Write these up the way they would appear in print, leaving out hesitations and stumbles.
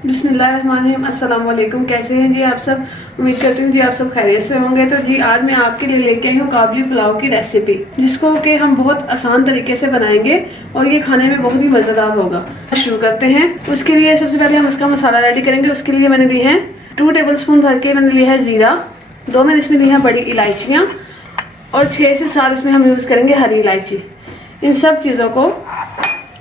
बिस्मिल्लाहिर्रहमानिर्रहीम। अस्सलाम वालेकुम। कैसे हैं जी आप सब? उम्मीद करती हूँ जी आप सब खैरियत से होंगे। तो जी आज मैं आपके लिए लेके आई हूँ काबली पुलाव की रेसिपी, जिसको कि हम बहुत आसान तरीके से बनाएंगे और ये खाने में बहुत ही मज़ेदार होगा। शुरू करते हैं। उसके लिए सबसे पहले हम उसका मसाला रेडी करेंगे। उसके लिए मैंने लिए हैं 2 टेबलस्पून भर के मैंने लिया है ज़ीरा, 2 मैंने इसमें ली हैं बड़ी इलायचियाँ और 6 से 7 इसमें हम यूज़ करेंगे हरी इलायची। इन सब चीज़ों को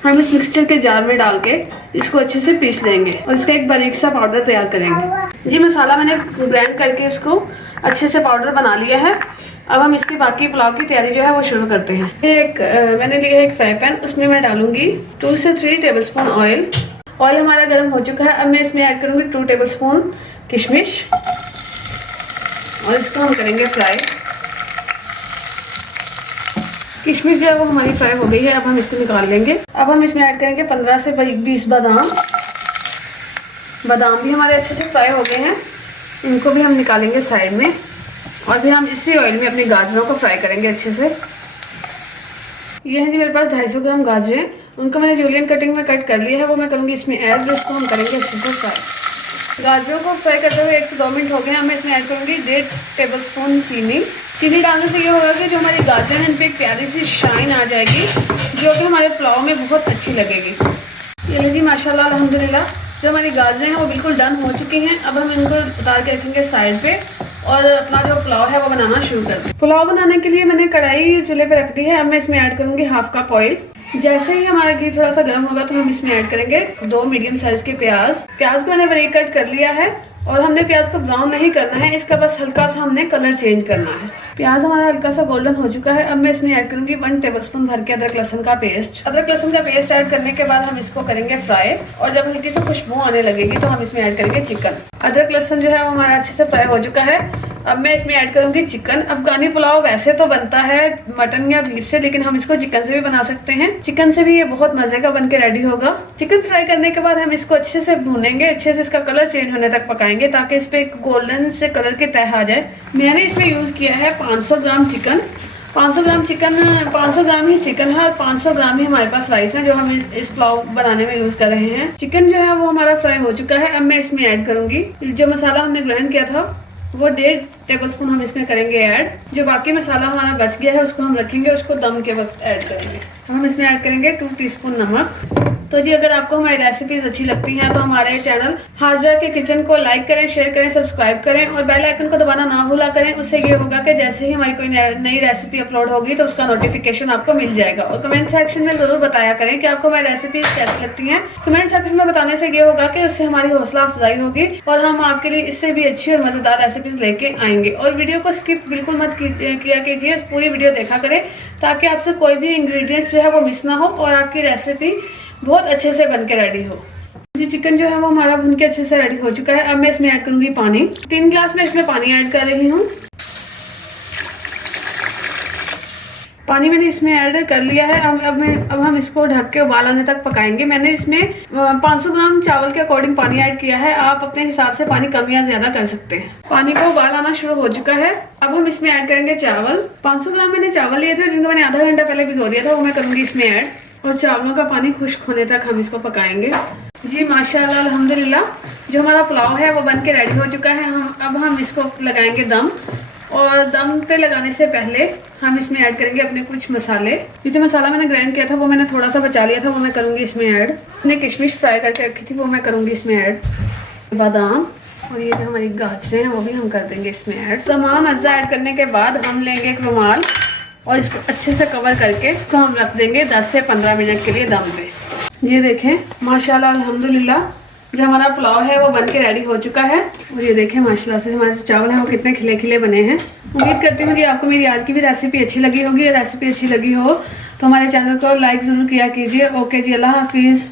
हम इस मिक्सचर के जार में डाल के इसको अच्छे से पीस लेंगे और इसका एक बारीक सा पाउडर तैयार करेंगे। जी मसाला मैंने ग्राइंड करके इसको अच्छे से पाउडर बना लिया है। अब हम इसकी बाकी पुलाव की तैयारी जो है वो शुरू करते हैं। मैंने लिया है एक फ्राई पैन, उसमें मैं डालूंगी 2 से 3 टेबलस्पून ऑयल। ऑयल हमारा गर्म हो चुका है। अब मैं इसमें ऐड करूंगी 2 टेबलस्पून किशमिश और इसको हम करेंगे फ्राई। किशमिश जो है वो हमारी फ्राई हो गई है। अब हम इसको निकाल लेंगे। अब हम इसमें ऐड करेंगे 15 से 20 बादाम। बादाम भी हमारे अच्छे से फ्राई हो गए हैं। इनको भी हम निकालेंगे साइड में और फिर हम इसी ऑयल में अपनी गाजरों को फ्राई करेंगे अच्छे से। ये है जी मेरे पास 250 ग्राम गाजरें। उनको मैंने जूलियन कटिंग में कट कर लिया है, वो मैं करूँगी इसमें ऐड। इसको हम करेंगे अच्छे से फ्राई। गाजरों को फ्राई करते हुए 1 से 2 मिनट हो गए हैं। मैं इसमें ऐड करूँगी 1.5 टेबलस्पून चीनी। चीनी डालने से ये होगा कि जो हमारी गाजर है इन पर एक प्यारी सी शाइन आ जाएगी, जो कि हमारे पुलाव में बहुत अच्छी लगेगी। ये लीजिए माशाल्लाह अल्हम्दुलिल्लाह जो हमारी गाजरें हैं वो बिल्कुल डन हो चुकी हैं। अब हम इनको उतार के रखेंगे साइड पे और अपना जो पुलाव है वो बनाना शुरू कर दें। पुलाव बनाने के लिए मैंने कढ़ाई चूल्हे पे रख दी है। अब मैं इसमें ऐड करूँगी 1/2 कप ऑयल। जैसे ही हमारा घी थोड़ा सा गर्म होगा तो हम इसमें ऐड करेंगे 2 मीडियम साइज के प्याज। प्याज को मैंने बारीक कट कर लिया है और हमने प्याज को ब्राउन नहीं करना है, इसका बस हल्का सा हमने कलर चेंज करना है। प्याज हमारा हल्का सा गोल्डन हो चुका है। अब मैं इसमें ऐड करूंगी 1 टेबलस्पून भर के अदरक लहसुन का पेस्ट। अदरक लहसुन का पेस्ट ऐड करने के बाद हम इसको करेंगे फ्राई और जब हल्की सी खुशबू आने लगेगी तो हम इसमें ऐड करेंगे चिकन। अदरक लहसुन जो है वो हमारा अच्छे से फ्राई हो चुका है। अब मैं इसमें ऐड करूंगी चिकन। अफगानी पुलाव वैसे तो बनता है मटन या बीफ से, लेकिन हम इसको चिकन से भी बना सकते हैं। चिकन से भी ये बहुत मजे का बन के रेडी होगा। चिकन फ्राई करने के बाद हम इसको अच्छे से भूनेंगे, अच्छे से इसका कलर चेंज होने तक पकाएंगे ताकि इस पे एक गोल्डन से कलर की तह आ जाए। मैंने इसमें यूज किया है 500 ग्राम चिकन। 500 ग्राम ही चिकन है और 500 ग्राम ही हमारे पास राइस है जो हम इस पुलाव बनाने में यूज कर रहे हैं। चिकन जो है वो हमारा फ्राई हो चुका है। अब मैं इसमें ऐड करूंगी जो मसाला हमने ग्राइंड किया था वो 1.5 टेबलस्पून हम इसमें करेंगे ऐड। जो बाकी मसाला हमारा बच गया है उसको हम रखेंगे, उसको दम के वक्त ऐड करेंगे। हम इसमें ऐड करेंगे 2 टीस्पून नमक। तो जी अगर आपको हमारी रेसिपीज अच्छी लगती हैं तो हमारे चैनल हाजरा के किचन को लाइक करें, शेयर करें, सब्सक्राइब करें और बेल आइकन को दबाना ना भूला करें। उससे ये होगा कि जैसे ही हमारी कोई नई रेसिपी अपलोड होगी तो उसका नोटिफिकेशन आपको मिल जाएगा। और कमेंट सेक्शन में ज़रूर बताया करें कि आपको हमारी रेसिपीज कैसी लगती हैं। कमेंट सेक्शन में बताने से ये होगा कि उससे हमारी हौसला अफजाई होगी और हम आपके लिए इससे भी अच्छी और मज़ेदार रेसिपीज लेके आएंगे। और वीडियो को स्किप बिल्कुल मत किया कीजिए, पूरी वीडियो देखा करें ताकि आपसे कोई भी इंग्रेडिएंट्स जो है वो मिस ना हो और आपकी रेसिपी बहुत अच्छे से बन के रेडी हो। जी चिकन जो है वो हमारा भुन के अच्छे से रेडी हो चुका है। अब मैं इसमें ऐड करूंगी पानी। 3 गिलास में इसमें पानी ऐड कर रही हूँ। पानी मैंने इसमें ऐड कर लिया है। अब हम इसको ढक के उबाल आने तक पकाएंगे। मैंने इसमें 500 ग्राम चावल के अकॉर्डिंग पानी ऐड किया है। आप अपने हिसाब से पानी कम या ज्यादा कर सकते हैं। पानी को उबाल आना शुरू हो चुका है। अब हम इसमें ऐड करेंगे चावल। 500 ग्राम मैंने चावल लिए थे जिनको मैंने आधा घंटा पहले भिगो दिया था, वो मैं करूंगी इसमें ऐड और चावलों का पानी खुश्क होने तक हम इसको पकाएंगे। जी माशाल्लाह अल्हम्दुलिल्लाह जो हमारा पुलाव है वो बन के रेडी हो चुका है। अब हम इसको लगाएंगे दम और दम पे लगाने से पहले हम इसमें ऐड करेंगे अपने कुछ मसाले। ये जो मसाला मैंने ग्राइंड किया था वो मैंने थोड़ा सा बचा लिया था, वो मैं करूँगी इसमें ऐड। मैंने किशमिश फ्राई करके रखी थी वो मैं करूँगी इसमें ऐड। बादाम और ये जो हमारी गाजरें हैं वो भी हम कर देंगे इसमें ऐड। तमाम अज्जा ऐड करने के बाद हम लेंगे एक रुमाल और इसको अच्छे से कवर करके इसको हम रख देंगे 10 से 15 मिनट के लिए दम पे। ये देखें माशाल्लाह अल्हम्दुलिल्लाह जो हमारा पुलाव है वो बन के रेडी हो चुका है। और ये देखें माशाल्लाह से हमारे जो चावल हैं वो कितने खिले खिले बने हैं। उम्मीद करती हूँ जी आपको मेरी आज की भी रेसिपी अच्छी लगी होगी। रेसिपी अच्छी लगी हो तो हमारे चैनल को लाइक ज़रूर किया कीजिए। ओके जी, अल्लाह हाफिज़।